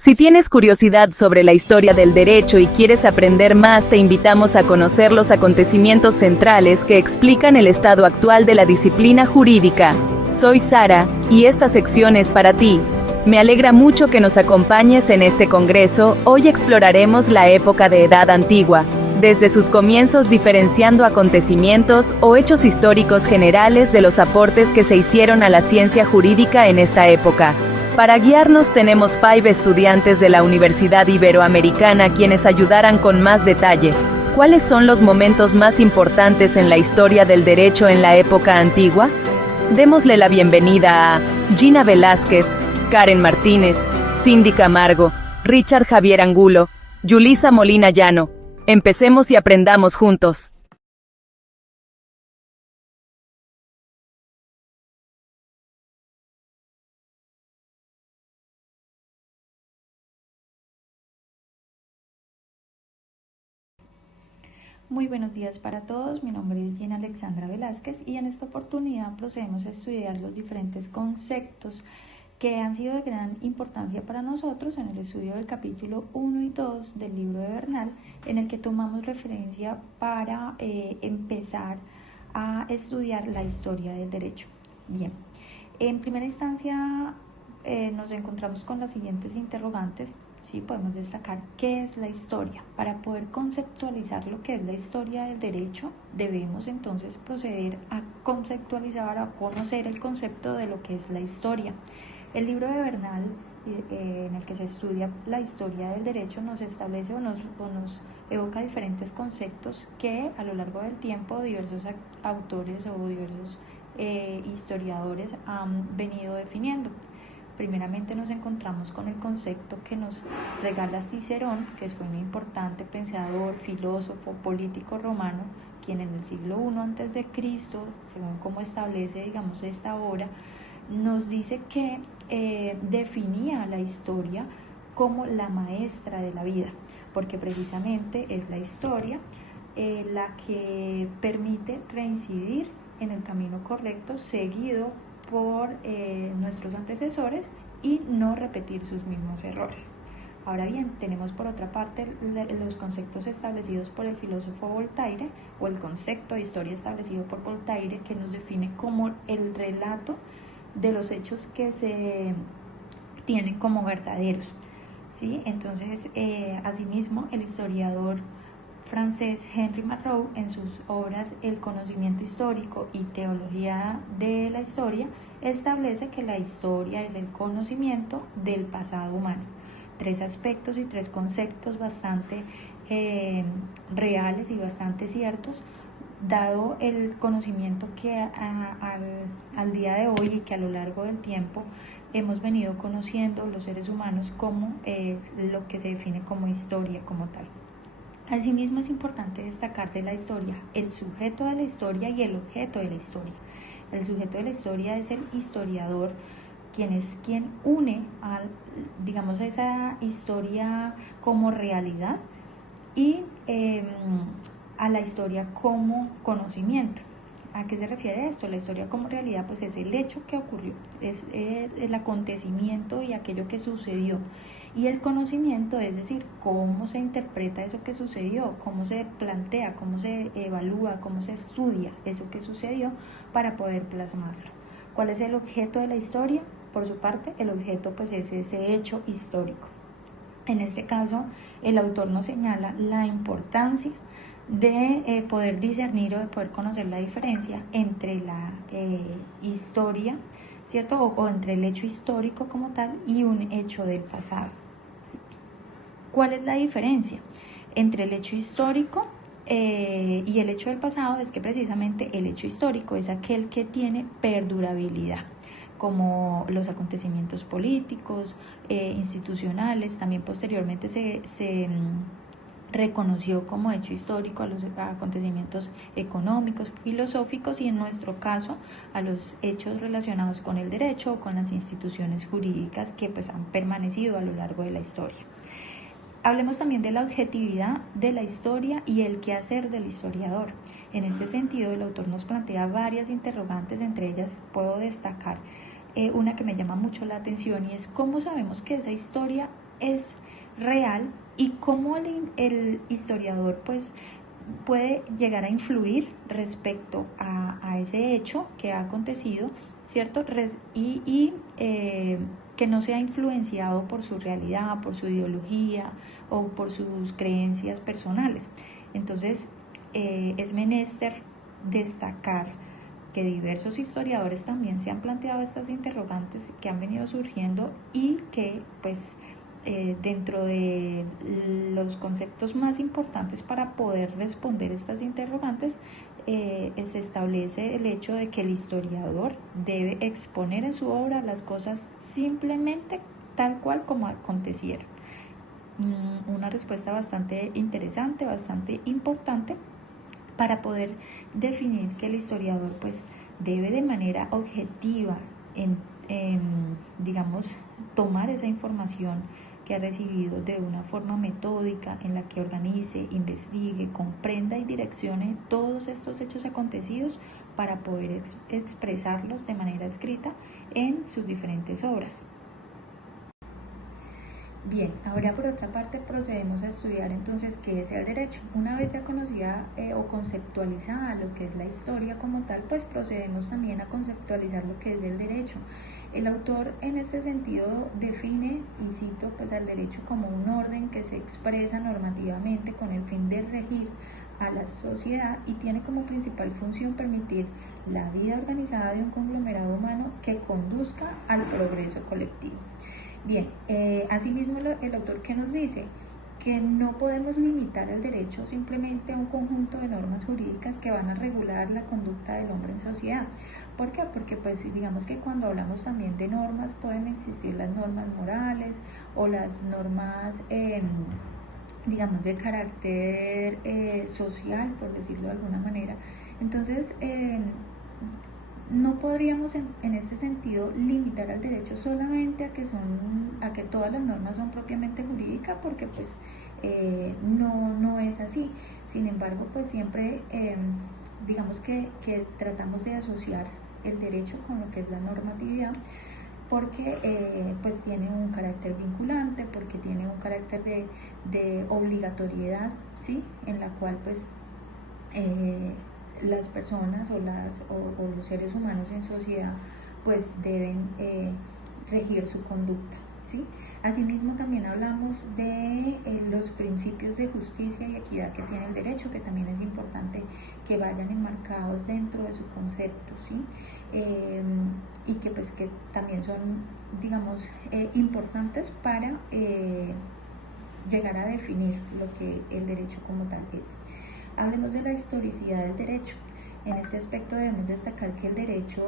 Si tienes curiosidad sobre la historia del derecho y quieres aprender más, te invitamos a conocer los acontecimientos centrales que explican el estado actual de la disciplina jurídica. Soy Sara, y esta sección es para ti. Me alegra mucho que nos acompañes en este congreso. Hoy exploraremos la época de Edad Antigua, desde sus comienzos, diferenciando acontecimientos o hechos históricos generales de los aportes que se hicieron a la ciencia jurídica en esta época. Para guiarnos tenemos 5 estudiantes de la Universidad Iberoamericana quienes ayudarán con más detalle. ¿Cuáles son los momentos más importantes en la historia del derecho en la época antigua? Démosle la bienvenida a Gina Velázquez, Karen Martínez, Cindy Camargo, Richard Javier Angulo, Yulisa Molina Llano. Empecemos y aprendamos juntos. Muy buenos días para todos, mi nombre es Gina Alexandra Velázquez y en esta oportunidad procedemos a estudiar los diferentes conceptos que han sido de gran importancia para nosotros en el estudio del capítulo 1 y 2 del libro de Bernal, en el que tomamos referencia para empezar a estudiar la historia del derecho. Bien, en primera instancia nos encontramos con las siguientes interrogantes. Sí, podemos destacar qué es la historia. Para poder conceptualizar lo que es la historia del derecho, debemos entonces proceder a conceptualizar, a conocer el concepto de lo que es la historia. El libro de Bernal, en el que se estudia la historia del derecho, nos establece o nos evoca diferentes conceptos que a lo largo del tiempo diversos autores o diversos historiadores han venido definiendo. Primeramente nos encontramos con el concepto que nos regala Cicerón, que fue un importante pensador, filósofo, político romano, quien en el siglo I a.C., según como establece, digamos, esta obra, nos dice que definía la historia como la maestra de la vida, porque precisamente es la historia la que permite reincidir en el camino correcto seguido por nuestros antecesores y no repetir sus mismos errores. Ahora bien, tenemos por otra parte los conceptos establecidos por el filósofo Voltaire, o el concepto de historia establecido por Voltaire, que nos define como el relato de los hechos que se tienen como verdaderos. ¿Sí? Entonces, asimismo, el historiador francés Henri Marrow, en sus obras El conocimiento histórico y Teología de la historia, establece que la historia es el conocimiento del pasado humano. 3 aspectos y 3 conceptos bastante reales y bastante ciertos, dado el conocimiento que al día de hoy y que a lo largo del tiempo hemos venido conociendo los seres humanos como lo que se define como historia como tal. Asimismo, es importante destacar de la historia el sujeto de la historia y el objeto de la historia. El sujeto de la historia es el historiador, quien une digamos, esa historia como realidad y a la historia como conocimiento. ¿A qué se refiere esto? La historia como realidad pues es el hecho que ocurrió, es el acontecimiento y aquello que sucedió. Y el conocimiento, es decir, cómo se interpreta eso que sucedió, cómo se plantea, cómo se evalúa, cómo se estudia eso que sucedió para poder plasmarlo. ¿Cuál es el objeto de la historia? Por su parte, el objeto pues es ese hecho histórico. En este caso, el autor nos señala la importancia de poder discernir o de poder conocer la diferencia entre la historia, ¿cierto? O entre el hecho histórico como tal y un hecho del pasado. ¿Cuál es la diferencia entre el hecho histórico y el hecho del pasado? Es que precisamente el hecho histórico es aquel que tiene perdurabilidad, como los acontecimientos políticos, institucionales. También posteriormente se reconoció como hecho histórico a los acontecimientos económicos, filosóficos y en nuestro caso a los hechos relacionados con el derecho o con las instituciones jurídicas que pues han permanecido a lo largo de la historia. Hablemos también de la objetividad de la historia y el quehacer del historiador. En este sentido, el autor nos plantea varias interrogantes, entre ellas puedo destacar una que me llama mucho la atención y es cómo sabemos que esa historia es real y cómo el historiador pues puede llegar a influir respecto a ese hecho que ha acontecido, ¿cierto? Que no sea influenciado por su realidad, por su ideología o por sus creencias personales. Entonces, es menester destacar que diversos historiadores también se han planteado estas interrogantes que han venido surgiendo y que pues dentro de los conceptos más importantes para poder responder estas interrogantes se establece el hecho de que el historiador debe exponer en su obra las cosas simplemente tal cual como acontecieron. Una respuesta bastante interesante, bastante importante para poder definir que el historiador pues debe de manera objetiva digamos, tomar esa información que ha recibido de una forma metódica en la que organice, investigue, comprenda y direccione todos estos hechos acontecidos para poder expresarlos de manera escrita en sus diferentes obras. Bien, ahora por otra parte procedemos a estudiar entonces qué es el derecho. Una vez ya conocida o conceptualizada lo que es la historia como tal, pues procedemos también a conceptualizar lo que es el derecho. El autor en este sentido define, y cito, pues al derecho como un orden que se expresa normativamente con el fin de regir a la sociedad y tiene como principal función permitir la vida organizada de un conglomerado humano que conduzca al progreso colectivo. Bien, asimismo el autor que nos dice que no podemos limitar el derecho simplemente a un conjunto de normas jurídicas que van a regular la conducta del hombre en sociedad. ¿Por qué? Porque pues digamos que cuando hablamos también de normas pueden existir las normas morales o las normas digamos de carácter social, por decirlo de alguna manera. Entonces no podríamos en ese sentido limitar al derecho solamente a que todas las normas son propiamente jurídicas, porque pues no es así. Sin embargo, pues siempre digamos que tratamos de asociar el derecho con lo que es la normatividad, porque pues tiene un carácter vinculante, porque tiene un carácter de obligatoriedad, ¿sí? En la cual pues las personas o los seres humanos en sociedad pues deben regir su conducta, ¿sí? Asimismo también hablamos de los principios de justicia y equidad que tiene el derecho, que también es importante que vayan enmarcados dentro de su concepto, ¿sí? Y que pues que también son, digamos, importantes para llegar a definir lo que el derecho como tal es. Hablemos de la historicidad del derecho. En este aspecto debemos destacar que el derecho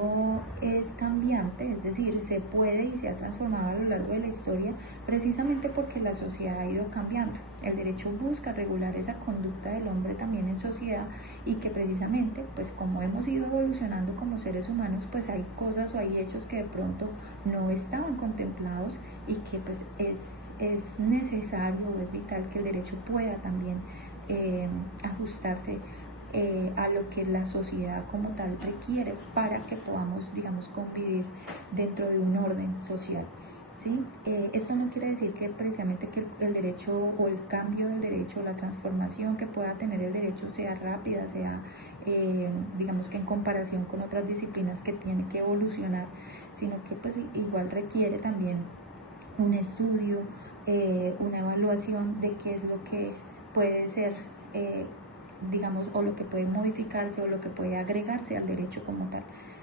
es cambiante, es decir, se puede y se ha transformado a lo largo de la historia precisamente porque la sociedad ha ido cambiando. El derecho busca regular esa conducta del hombre también en sociedad y que precisamente, pues como hemos ido evolucionando como seres humanos, pues hay cosas o hay hechos que de pronto no estaban contemplados y que pues es necesario o es vital que el derecho pueda también ajustarse a lo que la sociedad como tal requiere para que podamos, digamos, convivir dentro de un orden social, ¿sí? Esto no quiere decir que precisamente que el derecho o el cambio del derecho, la transformación que pueda tener el derecho sea rápida, sea, digamos que en comparación con otras disciplinas que tiene que evolucionar, sino que pues igual requiere también un estudio, una evaluación de qué es lo que puede ser digamos, o lo que puede modificarse o lo que puede agregarse al derecho como tal,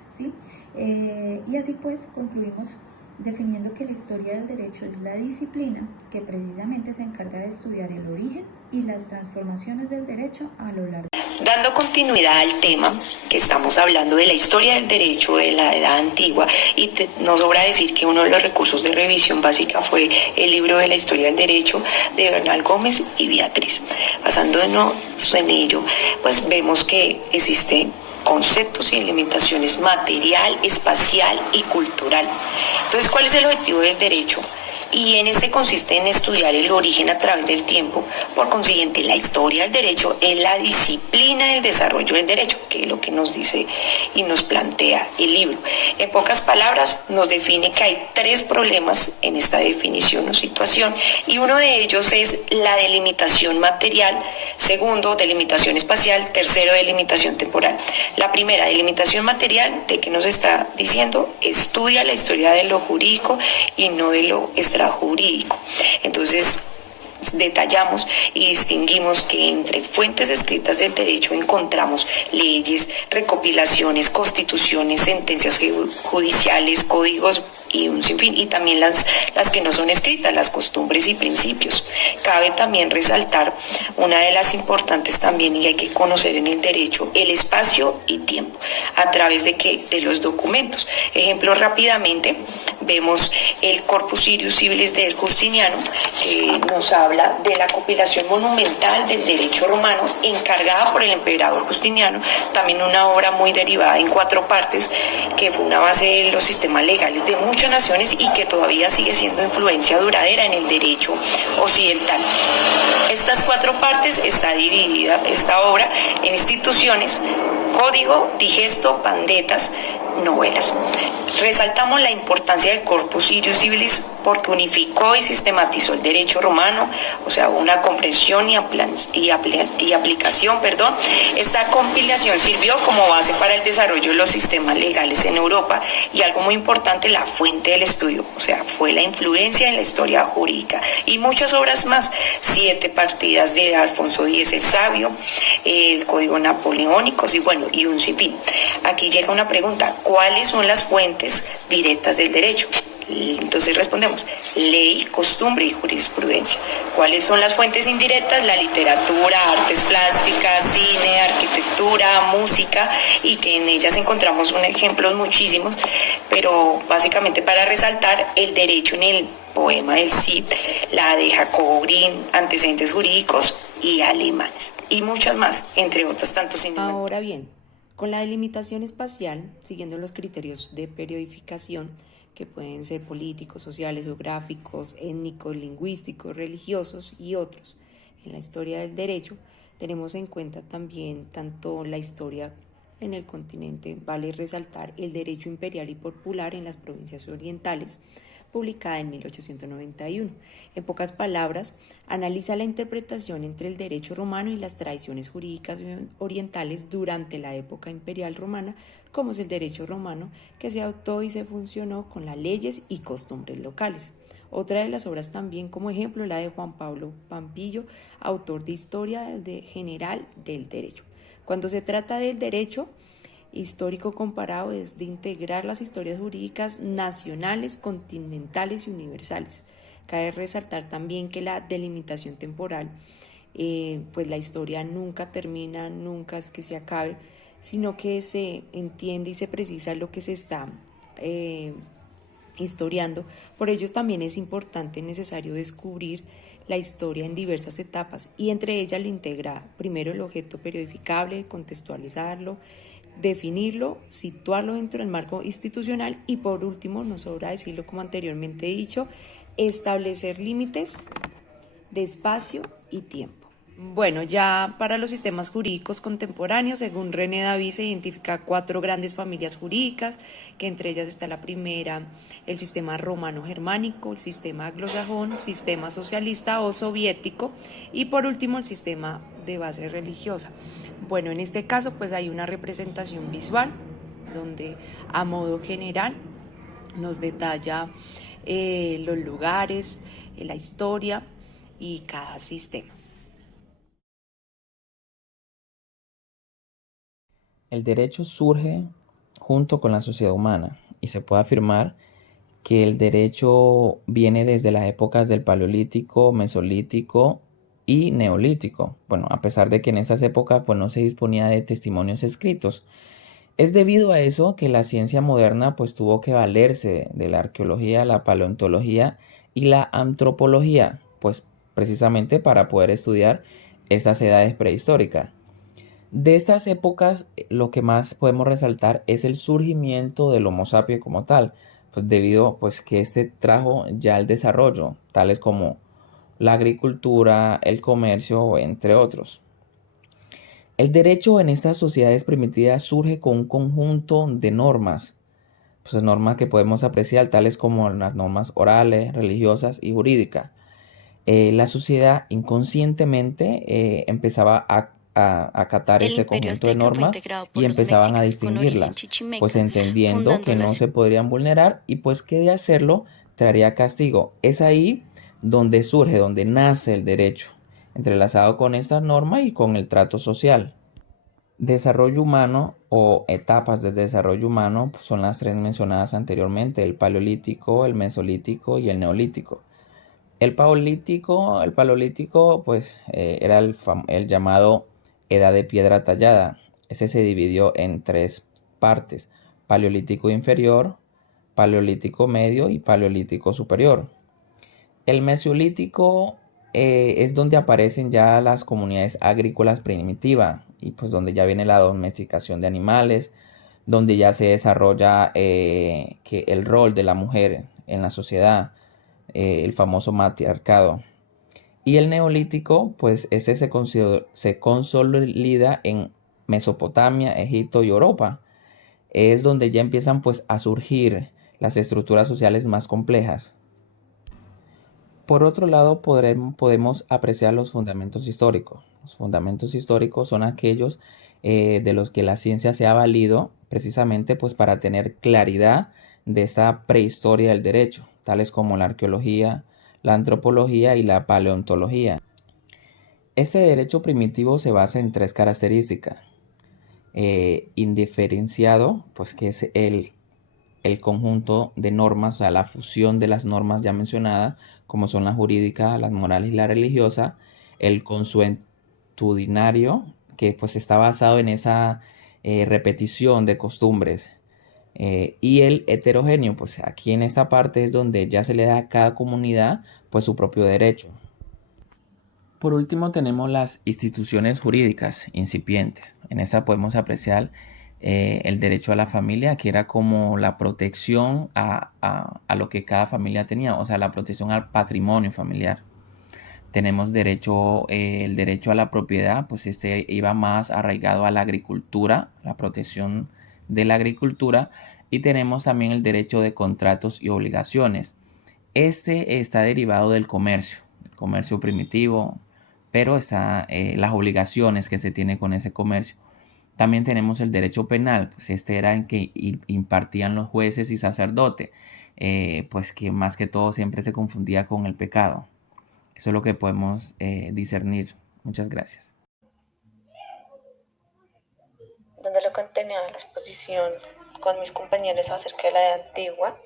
¿sí? Y así pues concluimos definiendo que la historia del derecho es la disciplina que precisamente se encarga de estudiar el origen y las transformaciones del derecho a lo largo. Dando continuidad al tema que estamos hablando de la historia del derecho de la Edad Antigua, y no sobra decir que uno de los recursos de revisión básica fue el libro de la historia del derecho de Bernal Gómez y Beatriz. Basándonos en ello, pues vemos que existen conceptos y elementaciones material, espacial y cultural. Entonces, ¿cuál es el objetivo del derecho? y en este consiste en estudiar el origen a través del tiempo. Por consiguiente, la historia del derecho es la disciplina del desarrollo del derecho, que es lo que nos dice y nos plantea el libro. En pocas palabras, nos define que hay 3 problemas en esta definición o situación, y uno de ellos es la delimitación material, segundo, delimitación espacial, tercero, delimitación temporal. La primera, delimitación material, ¿de qué nos está diciendo? Estudia la historia de lo jurídico y no de lo extrajurídico. Entonces, detallamos y distinguimos que entre fuentes escritas del derecho encontramos leyes, recopilaciones, constituciones, sentencias judiciales, códigos y un sinfín, y también las que no son escritas, las costumbres y principios. Cabe también resaltar una de las importantes también, y hay que conocer en el derecho, el espacio y tiempo. ¿A través de qué? De los documentos. Ejemplo, rápidamente, vemos el Corpus Iuris Civilis del Justiniano, que nos habla de la compilación monumental del derecho romano, encargada por el emperador Justiniano, también una obra muy derivada en 4 partes, que fue una base de los sistemas legales de muchas naciones y que todavía sigue siendo influencia duradera en el derecho occidental. Estas 4 partes está dividida esta obra en instituciones, código, digesto, pandetas, novelas. Resaltamos la importancia del Corpus Iuris Civilis porque unificó y sistematizó el derecho romano, o sea, una comprensión y aplicación. Esta compilación sirvió como base para el desarrollo de los sistemas legales en Europa, y algo muy importante, la fuente del estudio, o sea, fue la influencia en la historia jurídica, y muchas obras más, 7 partidas de Alfonso X el Sabio, el Código Napoleónico, y un sinfín. Aquí llega una pregunta: ¿cuáles son las fuentes directas del derecho? Entonces respondemos: ley, costumbre y jurisprudencia. ¿Cuáles son las fuentes indirectas? La literatura, artes plásticas, cine, arquitectura, música, y que en ellas encontramos ejemplos muchísimos, pero básicamente para resaltar el derecho en el poema del Cid, la de Jacobo Grimm, antecedentes jurídicos y alemanes, y muchas más, entre otras tantos. Ahora bien, con la delimitación espacial, siguiendo los criterios de periodificación, que pueden ser políticos, sociales, geográficos, étnicos, lingüísticos, religiosos y otros, en la historia del derecho tenemos en cuenta también tanto la historia en el continente, vale resaltar el derecho imperial y popular en las provincias orientales, publicada en 1891. En pocas palabras, analiza la interpretación entre el derecho romano y las tradiciones jurídicas orientales durante la época imperial romana, como es el derecho romano, que se adoptó y se funcionó con las leyes y costumbres locales. Otra de las obras también como ejemplo la de Juan Pablo Pampillo, autor de Historia General del Derecho. Cuando se trata del derecho histórico comparado, es de integrar las historias jurídicas nacionales, continentales y universales. Cabe resaltar también que la delimitación temporal, pues la historia nunca termina, nunca es que se acabe, sino que se entiende y se precisa lo que se está historiando. Por ello también es importante y necesario descubrir la historia en diversas etapas, y entre ellas lo integra primero el objeto periodificable, contextualizarlo, definirlo, situarlo dentro del marco institucional, y por último, no sobra decirlo como anteriormente he dicho, establecer límites de espacio y tiempo. Bueno, ya para los sistemas jurídicos contemporáneos, según René David, se identifica 4 grandes familias jurídicas, que entre ellas está la primera, el sistema romano-germánico, el sistema anglosajón, sistema socialista o soviético, y por último el sistema de base religiosa. Bueno, en este caso pues hay una representación visual donde a modo general nos detalla los lugares, la historia y cada sistema. El derecho surge junto con la sociedad humana y se puede afirmar que el derecho viene desde las épocas del Paleolítico, Mesolítico y Neolítico. Bueno, a pesar de que en esas épocas pues, no se disponía de testimonios escritos. Es debido a eso que la ciencia moderna pues tuvo que valerse de la arqueología, la paleontología y la antropología, pues precisamente para poder estudiar estas edades prehistóricas. De estas épocas, lo que más podemos resaltar es el surgimiento del Homo sapiens como tal, pues debido pues que este trajo ya el desarrollo, tales como la agricultura, el comercio, entre otros. El derecho en estas sociedades primitivas surge con un conjunto de normas, pues normas que podemos apreciar, tales como las normas orales, religiosas y jurídicas. La sociedad inconscientemente empezaba a acatar El ese Imperio conjunto de Azteca fue normas integrado por y los empezaban a mexicas con origen distinguirlas, pues chichimeca, entendiendo fundando que la no ciudad. se podrían vulnerar y pues que de hacerlo traería castigo. Es ahí donde surge, donde nace el derecho, entrelazado con estas normas y con el trato social. Desarrollo humano o etapas de desarrollo humano pues, son las tres mencionadas anteriormente: el paleolítico, el mesolítico y el neolítico. El paleolítico pues era el llamado edad de piedra tallada. Ese se dividió en tres partes: paleolítico inferior, paleolítico medio y paleolítico superior. El mesolítico es donde aparecen ya las comunidades agrícolas primitivas y pues donde ya viene la domesticación de animales, donde ya se desarrolla que el rol de la mujer en la sociedad, el famoso matriarcado. Y el neolítico, pues este se consolida en Mesopotamia, Egipto y Europa. Es donde ya empiezan pues a surgir las estructuras sociales más complejas. Por otro lado, podemos apreciar los fundamentos históricos. Los fundamentos históricos son aquellos de los que la ciencia se ha valido precisamente pues para tener claridad de esta prehistoria del derecho, tales como la arqueología, la antropología y la paleontología. Este derecho primitivo se basa en tres características. Indiferenciado, pues que es el conjunto de normas, o sea, la fusión de las normas ya mencionadas, como son las jurídicas, las morales y la religiosa. El consuetudinario, que pues está basado en esa repetición de costumbres. Y el heterogéneo, pues aquí en esta parte es donde ya se le da a cada comunidad pues su propio derecho. Por último tenemos las instituciones jurídicas incipientes. En esta podemos apreciar el derecho a la familia, que era como la protección a lo que cada familia tenía, o sea, la protección al patrimonio familiar. Tenemos el derecho a la propiedad, pues este iba más arraigado a la agricultura, la protección de la agricultura, y tenemos también el derecho de contratos y obligaciones. Este está derivado del comercio, el comercio primitivo, pero está las obligaciones que se tiene con ese comercio. También tenemos el derecho penal, pues este era en que impartían los jueces y sacerdotes, pues que más que todo siempre se confundía con el pecado. Eso es lo que podemos discernir. Muchas gracias. Donde lo contenía la exposición con mis compañeros acerca de la Edad Antigua,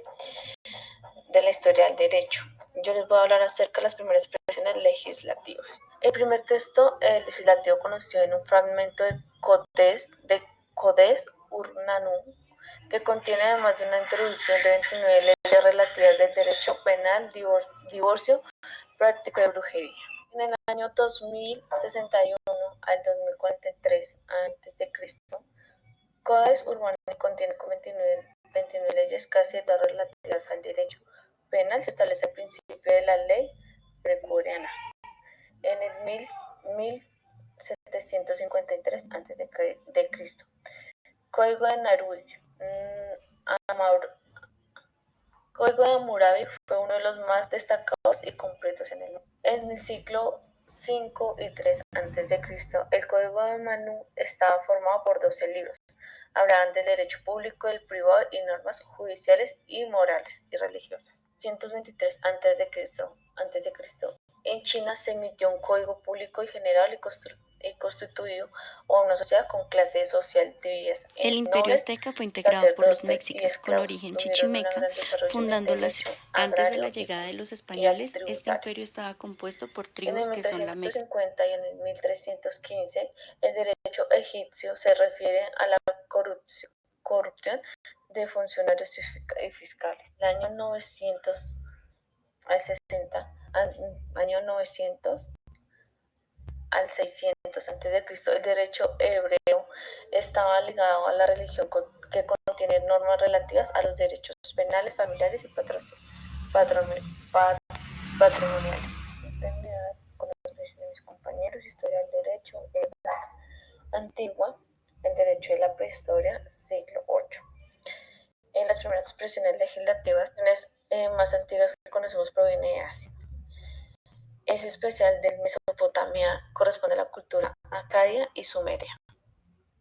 de la historia del derecho. Yo les voy a hablar acerca de las primeras expresiones legislativas. El primer texto legislativo conocido en un fragmento de Codes Urnanum, que contiene además de una introducción de 29 leyes relativas del derecho penal, divorcio, práctico de brujería. En el año 2061 al 2043 a.C., Codes Urbanos contiene con 29 leyes, casi todas relativas al derecho penal. Se establece el principio de la ley precuriana. En el 1753 a.C., Código de Naruy, Código de Hammurabi fue uno de los más destacados y completos en el mundo. En el siglo V y III a.C., el Código de Manu estaba formado por 12 libros. Hablaban del derecho público, del privado y normas judiciales y morales y religiosas. 123 a.C. En China se emitió un código público y general y constituido una sociedad con clases social divididas El en Imperio nobles, Azteca fue integrado por los sacerdotes y mexicas con esclavos. origen Tuvieron un chichimeca, gran desarrollo en el fundando la ciudad. derecho Antes de la agrario llegada de los y al españoles, este tributario. imperio estaba compuesto por En el tribus que son la Mex. 1350 y en el 1315, el derecho egipcio se refiere a la corrupción de funcionarios y fiscales. El año 900 al 60, año 900 al 600 a.C., el derecho hebreo estaba ligado a la religión que contiene normas relativas a los derechos penales, familiares y patrimoniales. Con los de mis compañeros, historia del derecho, edad antigua, el derecho de la prehistoria, siglo VIII. En las primeras expresiones legislativas más antiguas que conocemos proviene de Asia. Es especial de Mesopotamia, corresponde a la cultura acadia y sumeria.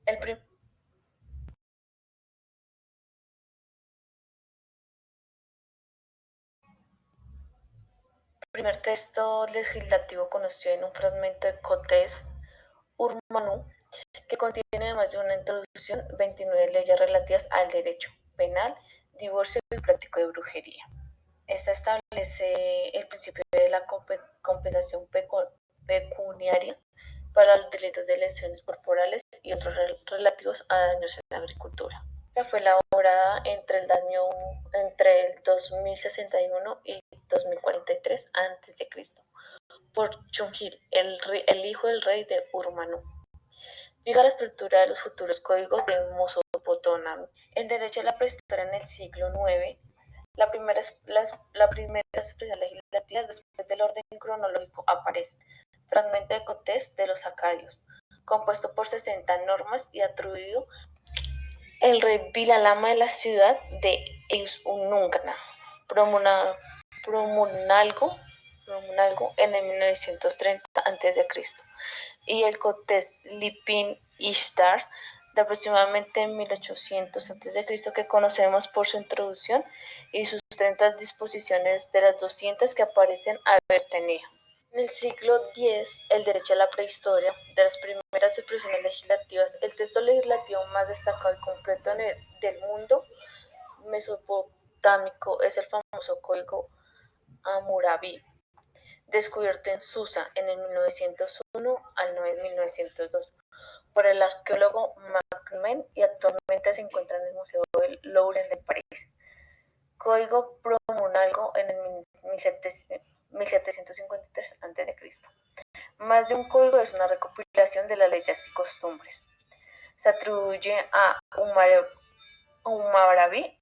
El primer texto legislativo conocido en un fragmento de Cotés Urmanú, que contiene además de una introducción 29 leyes relativas al derecho penal, divorcio y práctico de brujería. Esta establece el principio de la compensación pecuniaria para los delitos de lesiones corporales y otros relativos a daños en la agricultura. Fue elaborada entre el 2061 y 2043 a.C. por Chungil, el hijo del rey de Urmanú. Fija la estructura de los futuros códigos de Mesopotamia. El derecho a la prehistoria en el siglo IX. La primera expresión legislativa después del orden cronológico aparece fragmento de Cotés de los Acadios, compuesto por 60 normas y atribuido el rey Vilalama de la ciudad de Eununga, promulgado en el 1930 a.C. y el Cotés Lipin Ishtar de aproximadamente 1800 a.C., que conocemos por su introducción y sus 30 disposiciones de las 200 que aparecen haber tenido. En el siglo X, el derecho a la prehistoria, de las primeras expresiones legislativas, el texto legislativo más destacado y completo del mundo mesopotámico es el famoso Código Hammurabi, descubierto en Susa en el 1901 al 1902 por el arqueólogo Macmen y actualmente se encuentra en el Museo del Louvre de París. Código promulgado en el 1753 a.C. Más de un código es una recopilación de las leyes y costumbres. Se atribuye a Hammurabi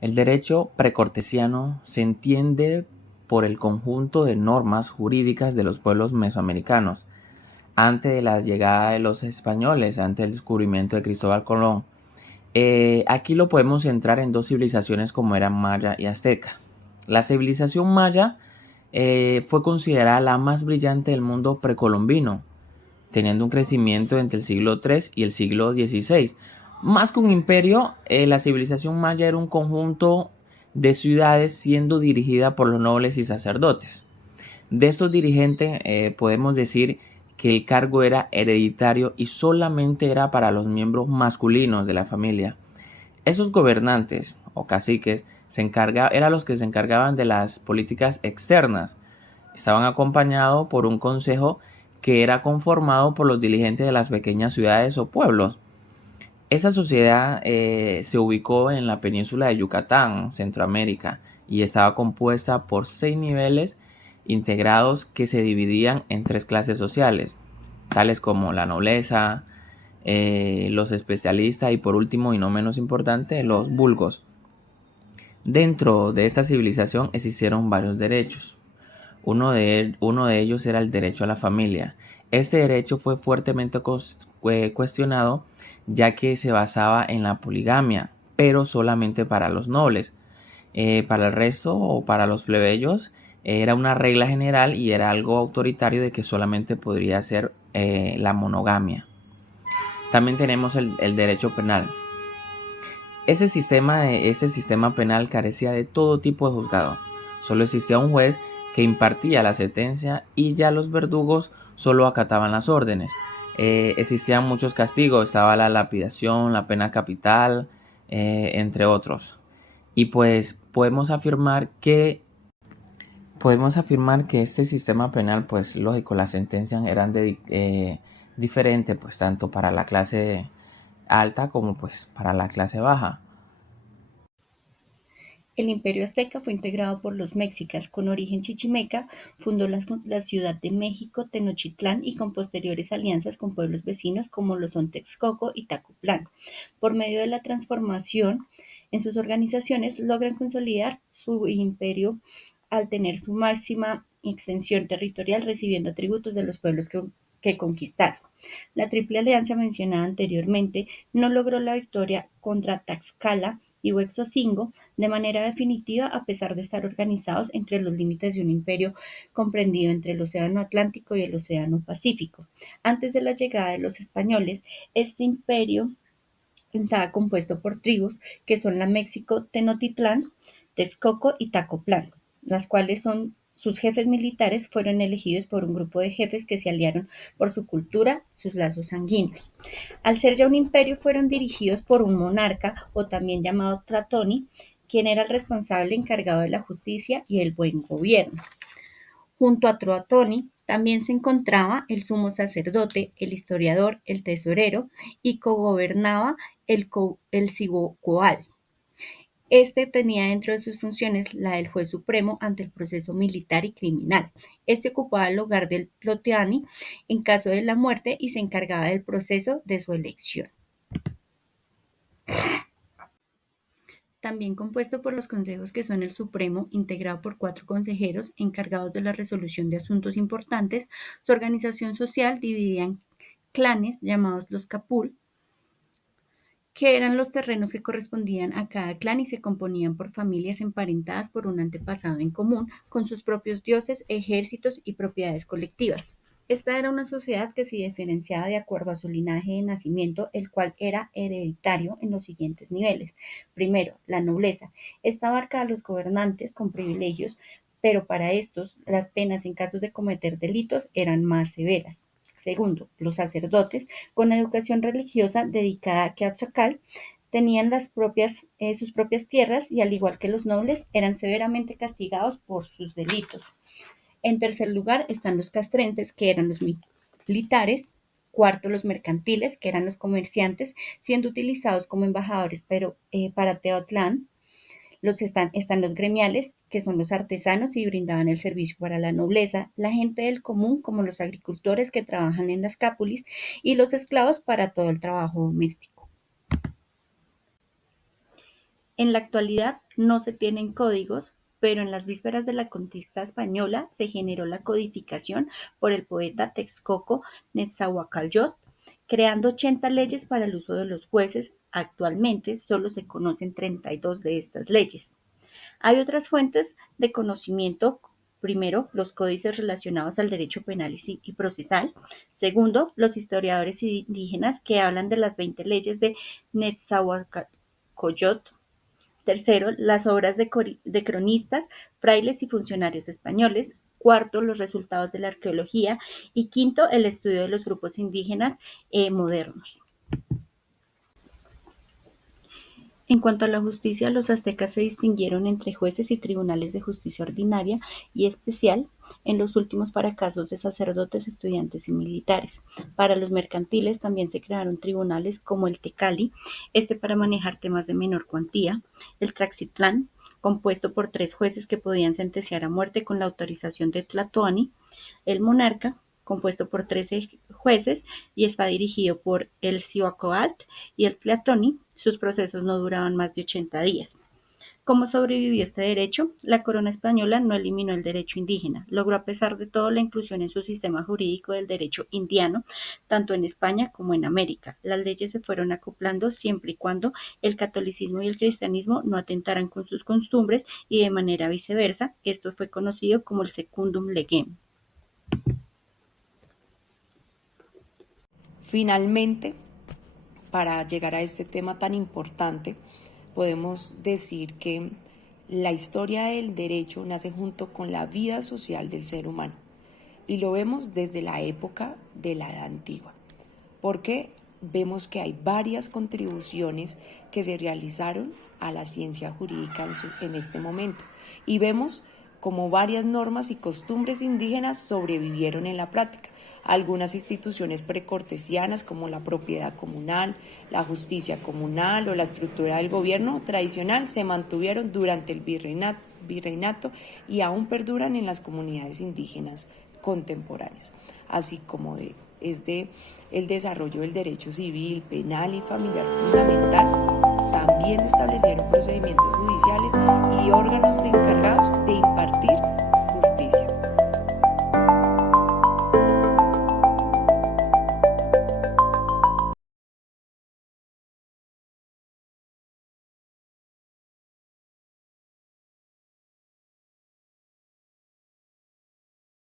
El derecho precortesiano se entiende por el conjunto de normas jurídicas de los pueblos mesoamericanos antes de la llegada de los españoles, antes del descubrimiento de Cristóbal Colón. Aquí lo podemos centrar en dos civilizaciones como eran maya y azteca. La civilización maya fue considerada la más brillante del mundo precolombino, teniendo un crecimiento entre el siglo III y el siglo XVI. Más que un imperio, la civilización maya era un conjunto de ciudades siendo dirigida por los nobles y sacerdotes. De estos dirigentes podemos decir que el cargo era hereditario y solamente era para los miembros masculinos de la familia. Esos gobernantes o caciques eran los que se encargaban de las políticas externas. Estaban acompañados por un consejo que era conformado por los dirigentes de las pequeñas ciudades o pueblos. Esa sociedad se ubicó en la península de Yucatán, Centroamérica, y estaba compuesta por 6 niveles integrados que se dividían en 3 clases sociales, tales como la nobleza, los especialistas y por último y no menos importante, los vulgos. Dentro de esta civilización existieron varios derechos. Uno de ellos era el derecho a la familia. Este derecho fue fuertemente cuestionado ya que se basaba en la poligamia, pero solamente para los nobles. Para el resto o para los plebeyos era una regla general y era algo autoritario de que solamente podría ser la monogamia. También tenemos el derecho penal. Este sistema penal carecía de todo tipo de juzgado. Solo existía un juez que impartía la sentencia y ya los verdugos solo acataban las órdenes. Existían muchos castigos, estaba la lapidación, la pena capital, entre otros. Y pues podemos afirmar que este sistema penal, pues lógico, las sentencias eran diferentes, pues tanto para la clase alta como pues para la clase baja. El imperio azteca fue integrado por los mexicas con origen chichimeca, fundó la Ciudad de México, Tenochtitlán y con posteriores alianzas con pueblos vecinos como lo son Texcoco y Tacoplan. Por medio de la transformación en sus organizaciones logran consolidar su imperio al tener su máxima extensión territorial recibiendo tributos de los pueblos que conquistaron. La Triple Alianza mencionada anteriormente no logró la victoria contra Tlaxcala y Huexocingo de manera definitiva a pesar de estar organizados entre los límites de un imperio comprendido entre el Océano Atlántico y el Océano Pacífico. Antes de la llegada de los españoles, este imperio estaba compuesto por tribus que son la México Tenochtitlán, Texcoco y Tacoplan, las cuales sus jefes militares fueron elegidos por un grupo de jefes que se aliaron por su cultura, sus lazos sanguíneos. Al ser ya un imperio, fueron dirigidos por un monarca, o también llamado Tlatoni, quien era el responsable encargado de la justicia y el buen gobierno. Junto a Tlatoni también se encontraba el sumo sacerdote, el historiador, el tesorero, y cogobernaba el Xicocoatl. Este tenía dentro de sus funciones la del juez supremo ante el proceso militar y criminal. Este ocupaba el lugar del Tlatoani en caso de la muerte y se encargaba del proceso de su elección. También compuesto por los consejos que son el Supremo, integrado por 4 consejeros encargados de la resolución de asuntos importantes. Su organización social dividida en clanes llamados los Capul, que eran los terrenos que correspondían a cada clan y se componían por familias emparentadas por un antepasado en común, con sus propios dioses, ejércitos y propiedades colectivas. Esta era una sociedad que se diferenciaba de acuerdo a su linaje de nacimiento, el cual era hereditario en los siguientes niveles. Primero, la nobleza. Esta abarca a los gobernantes con privilegios, pero para estos las penas en casos de cometer delitos eran más severas. Segundo, los sacerdotes, con educación religiosa dedicada a Quetzalcóatl, tenían sus propias tierras y, al igual que los nobles, eran severamente castigados por sus delitos. En tercer lugar están los castrenses, que eran los militares. Cuarto, los mercantiles, que eran los comerciantes, siendo utilizados como embajadores para Teotihuacán. Están los gremiales, que son los artesanos y brindaban el servicio para la nobleza, la gente del común, como los agricultores que trabajan en las cápulis, y los esclavos para todo el trabajo doméstico. En la actualidad no se tienen códigos, pero en las vísperas de la conquista española se generó la codificación por el poeta Texcoco Netzahualcóyotl, creando 80 leyes para el uso de los jueces. Actualmente solo se conocen 32 de estas leyes. Hay otras fuentes de conocimiento. Primero, los códices relacionados al derecho penal y procesal. Segundo, los historiadores indígenas que hablan de las 20 leyes de Netzahualcóyotl. Tercero, las obras de cronistas, frailes y funcionarios españoles. Cuarto, los resultados de la arqueología. Y quinto, el estudio de los grupos indígenas modernos. En cuanto a la justicia, los aztecas se distinguieron entre jueces y tribunales de justicia ordinaria y especial, en los últimos para casos de sacerdotes, estudiantes y militares. Para los mercantiles también se crearon tribunales como el Tecali, para manejar temas de menor cuantía, el Tlaxtitlán, compuesto por 3 jueces que podían sentenciar a muerte con la autorización de Tlatoani, el monarca, compuesto por 13 jueces y está dirigido por el Xicocoatl y el Tlatoani. Sus procesos no duraban más de 80 días. ¿Cómo sobrevivió este derecho? La corona española no eliminó el derecho indígena, logró a pesar de todo la inclusión en su sistema jurídico del derecho indiano, tanto en España como en América. Las leyes se fueron acoplando siempre y cuando el catolicismo y el cristianismo no atentaran con sus costumbres y de manera viceversa. Esto fue conocido como el secundum legem. Finalmente, para llegar a este tema tan importante, podemos decir que la historia del derecho nace junto con la vida social del ser humano y lo vemos desde la época de la Edad Antigua, porque vemos que hay varias contribuciones que se realizaron a la ciencia jurídica en este momento y vemos como varias normas y costumbres indígenas sobrevivieron en la práctica. Algunas instituciones precortesianas como la propiedad comunal, la justicia comunal o la estructura del gobierno tradicional se mantuvieron durante el virreinato y aún perduran en las comunidades indígenas contemporáneas, así como el desarrollo del derecho civil, penal y familiar fundamental. También se establecieron procedimientos judiciales y órganos